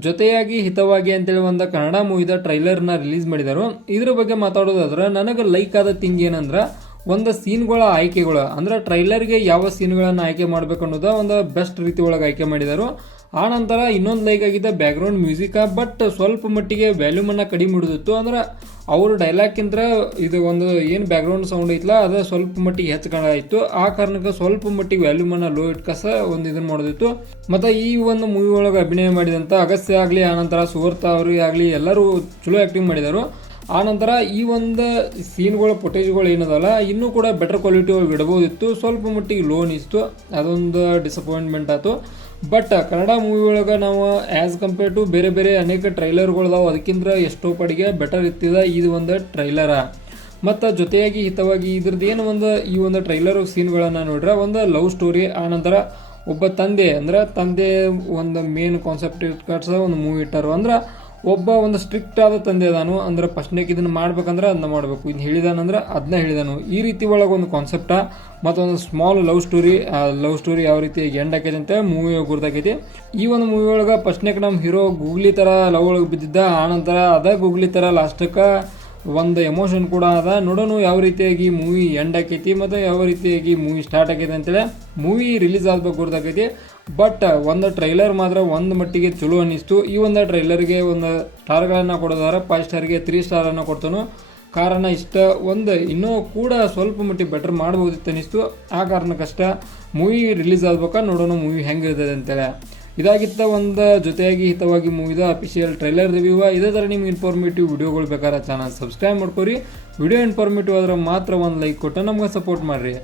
ಜೊತೆಯಾಗಿ ಹಿತವಾಗಿ ಅಂತೇಳಿ ಒಂದು ಕನ್ನಡ ಮೂವಿದ ಟ್ರೈಲರ್ನ ರಿಲೀಸ್ ಮಾಡಿದರು. ಇದ್ರ ಬಗ್ಗೆ ಮಾತಾಡೋದಾದ್ರೆ, ನನಗೆ ಲೈಕ್ ಆದ ಥಿಂಗ್ ಏನಂದ್ರೆ, ಒಂದು ಸೀನ್ಗಳ ಆಯ್ಕೆಗಳು, ಅಂದ್ರೆ ಟ್ರೈಲರ್ಗೆ ಯಾವ ಸೀನ್ಗಳನ್ನು ಆಯ್ಕೆ ಮಾಡ್ಬೇಕು ಅನ್ನೋದ ಒಂದು ಬೆಸ್ಟ್ ರೀತಿ ಒಳಗೆ ಆಯ್ಕೆ ಮಾಡಿದರು. ಆ ನಂತರ ಇನ್ನೊಂದು ಲೈಕ್ ಆಗಿದ್ದ ಬ್ಯಾಕ್ಗ್ರೌಂಡ್ ಮ್ಯೂಸಿಕ್ ಬಟ್ ಸ್ವಲ್ಪ ಮಟ್ಟಿಗೆ ವ್ಯಾಲ್ಯೂಮನ್ನು ಕಡಿಮೆ ಹಿಡಿದಿತ್ತು. ಅಂದ್ರೆ ಅವ್ರ ಡೈಲಾಗ್ಕಿಂತ ಇದು ಒಂದು ಏನು ಬ್ಯಾಕ್ಗ್ರೌಂಡ್ ಸೌಂಡ್ ಐತಲ್ಲ ಅದು ಸ್ವಲ್ಪ ಮಟ್ಟಿಗೆ ಹೆಚ್ಚು ಆ ಕಾರಣಕ್ಕೆ ಸ್ವಲ್ಪ ಮಟ್ಟಿಗೆ ವ್ಯಾಲ್ಯೂಮ್ ಅನ್ನ ಲೋ ಇಟ್ಕಸ ಒಂದು ಇದನ್ನ ಮಾಡೋದಿತ್ತು. ಮತ್ತೆ ಈ ಒಂದು ಮೂವಿ ಒಳಗೆ ಅಭಿನಯ ಮಾಡಿದಂತ ಅಗಸ್ತ್ಯ ಆಗಲಿ, ಆನಂತರ ಸುವರ್ತ ಅವರು ಆಗಲಿ, ಎಲ್ಲರೂ ಚಲೋ ಆ್ಯಕ್ಟಿಂಗ್ ಮಾಡಿದರು. ಆನಂತರ ಈ ಒಂದು ಸೀನ್ಗಳ ಫುಟೇಜ್ಗಳು ಏನದಲ್ಲ, ಇನ್ನೂ ಕೂಡ ಬೆಟರ್ ಕ್ವಾಲಿಟಿ ಒಳಗೆ ಇಡಬಹುದಿತ್ತು ಸ್ವಲ್ಪ ಮಟ್ಟಿಗೆ ಲೋನ್ ಇತ್ತು ಅದೊಂದು ಡಿಸಪಾಯಿಂಟ್ಮೆಂಟ್ ಆಯಿತು ಬಟ್ ಕನ್ನಡ ಮೂವಿ ಒಳಗೆ ನಾವು ಆ್ಯಸ್ ಕಂಪೇರ್ ಟು ಬೇರೆ ಬೇರೆ ಅನೇಕ ಟ್ರೈಲರ್ಗಳದಾವು ಅದಕ್ಕಿಂತ ಎಷ್ಟೋ ಪಡಿಗೆ ಬೆಟರ್ ಇರ್ತಿದ ಇದು ಒಂದು ಟ್ರೈಲರ ಮತ್ತು ಜೊತೆಯಾಗಿ ಹಿತವಾಗಿ ಇದ್ರದ್ದು ಏನು ಒಂದು ಈ ಒಂದು ಟ್ರೈಲರ್ ಸೀನ್ಗಳನ್ನು ನೋಡ್ರೆ. ಒಂದು ಲವ್ ಸ್ಟೋರಿ ಆನಂತರ ಒಬ್ಬ ತಂದೆ, ಅಂದ್ರೆ ತಂದೆ ಒಂದು ಮೇನ್ ಕಾನ್ಸೆಪ್ಟ್ ಇಟ್ಕಟ್ಸ ಒಂದು ಮೂವಿ ಇಟ್ಟರು. ಅಂದ್ರೆ ಒಬ್ಬ ಒಂದು ಸ್ಟ್ರಿಕ್ಟ್ ಆದ ತಂದೆ ಅದಾನು, ಅಂದ್ರೆ ಫಸ್ಟ್ನೇಕ್ ಇದನ್ನ ಮಾಡ್ಬೇಕಂದ್ರೆ ಅದನ್ನ ಮಾಡಬೇಕು. ಇದನ್ನ ಹೇಳಿದಾನಂದ್ರೆ ಅದನ್ನ ಹೇಳಿದಾನು. ಈ ರೀತಿ ಒಳಗೆ ಒಂದು ಕಾನ್ಸೆಪ್ಟ ಮತ್ತೊಂದು small love story love story ಯಾವ ರೀತಿ ಎಂಡ್ ಆಕೈತೆ ಅಂತ ಮೂವಿ ಗುರ್ತಾಕೈತಿ. ಈ ಒಂದು ಮೂವಿ ಒಳಗೆ ಫಸ್ಟ್ನೇಕ್ ನಮ್ಮ ಹೀರೋ ಗೂಗ್ಲಿ ಥರ ಲವ್ ಒಳಗೆ ಬಿದ್ದಿದ್ದ, ಆನಂತರ ಅದ ಗೂಗ್ಲಿ ಥರ ಲಾಸ್ಟಕ್ಕೆ ಒಂದು ಎಮೋಷನ್ ಕೂಡ ಅದ. ನೋಡೋಣ ಯಾವ ರೀತಿಯಾಗಿ ಮೂವಿ ಎಂಡ್ ಆಕೈತಿ ಮತ್ತು ಯಾವ ರೀತಿಯಾಗಿ ಮೂವಿ ಸ್ಟಾರ್ಟ್ ಆಕೈತಿ ಅಂತೇಳಿ ಮೂವಿ ರಿಲೀಸ್ ಆಗ್ಬೇಕು ಗೊತ್ತಾಗೈತಿ ಬಟ್ ಒಂದು ಟ್ರೈಲರ್ ಮಾತ್ರ ಒಂದು ಮಟ್ಟಿಗೆ ಚಲೋ ಅನ್ನಿಸ್ತು. ಈ ಒಂದು ಟ್ರೈಲರ್ಗೆ ಒಂದು ಸ್ಟಾರ್ಗಳನ್ನು ಕೊಡೋದಾರ ಫೈವ್ ಸ್ಟಾರ್ಗೆ ತ್ರೀ ಸ್ಟಾರನ್ನು ಕೊಡ್ತಾನು. ಕಾರಣ ಇಷ್ಟ, ಒಂದು ಇನ್ನೂ ಕೂಡ ಸ್ವಲ್ಪ ಮಟ್ಟಿಗೆ ಬೆಟರ್ ಮಾಡ್ಬೋದಿತ್ತು ಅನ್ನಿಸ್ತು. ಆ ಕಾರಣಕ್ಕಷ್ಟ ಮೂವಿ ರಿಲೀಸ್ ಆಗ್ಬೇಕಾ ನೋಡೋಣ ಮೂವಿ ಹೆಂಗಿರ್ತದೆ ಅಂತೇಳಿ. ಇದಾಗಿತ್ತ ಒಂದು ಜೊತೆಯಾಗಿ ಹಿತವಾಗಿ ಮೂವಿದ ಅಫಿಷಿಯಲ್ ಟ್ರೈಲರ್ ರಿವ್ಯೂ ಇದೇ ಥರ ನಿಮ್ಗೆ ಇನ್ಫಾರ್ಮೇಟಿವ್ ವಿಡಿಯೋಗಳು ಬೇಕಾದ್ರೆ ಚಾನಲ್ ಸಬ್ಸ್ಕ್ರೈಬ್ ಮಾಡ್ಕೊರಿ. ವಿಡಿಯೋ ಇನ್ಫಾರ್ಮೇಟಿವ್ ಆದರೆ ಮಾತ್ರ ಒಂದು ಲೈಕ್ ಕೊಟ್ಟು ನಮ್ಗೆ ಸಪೋರ್ಟ್ ಮಾಡಿರಿ.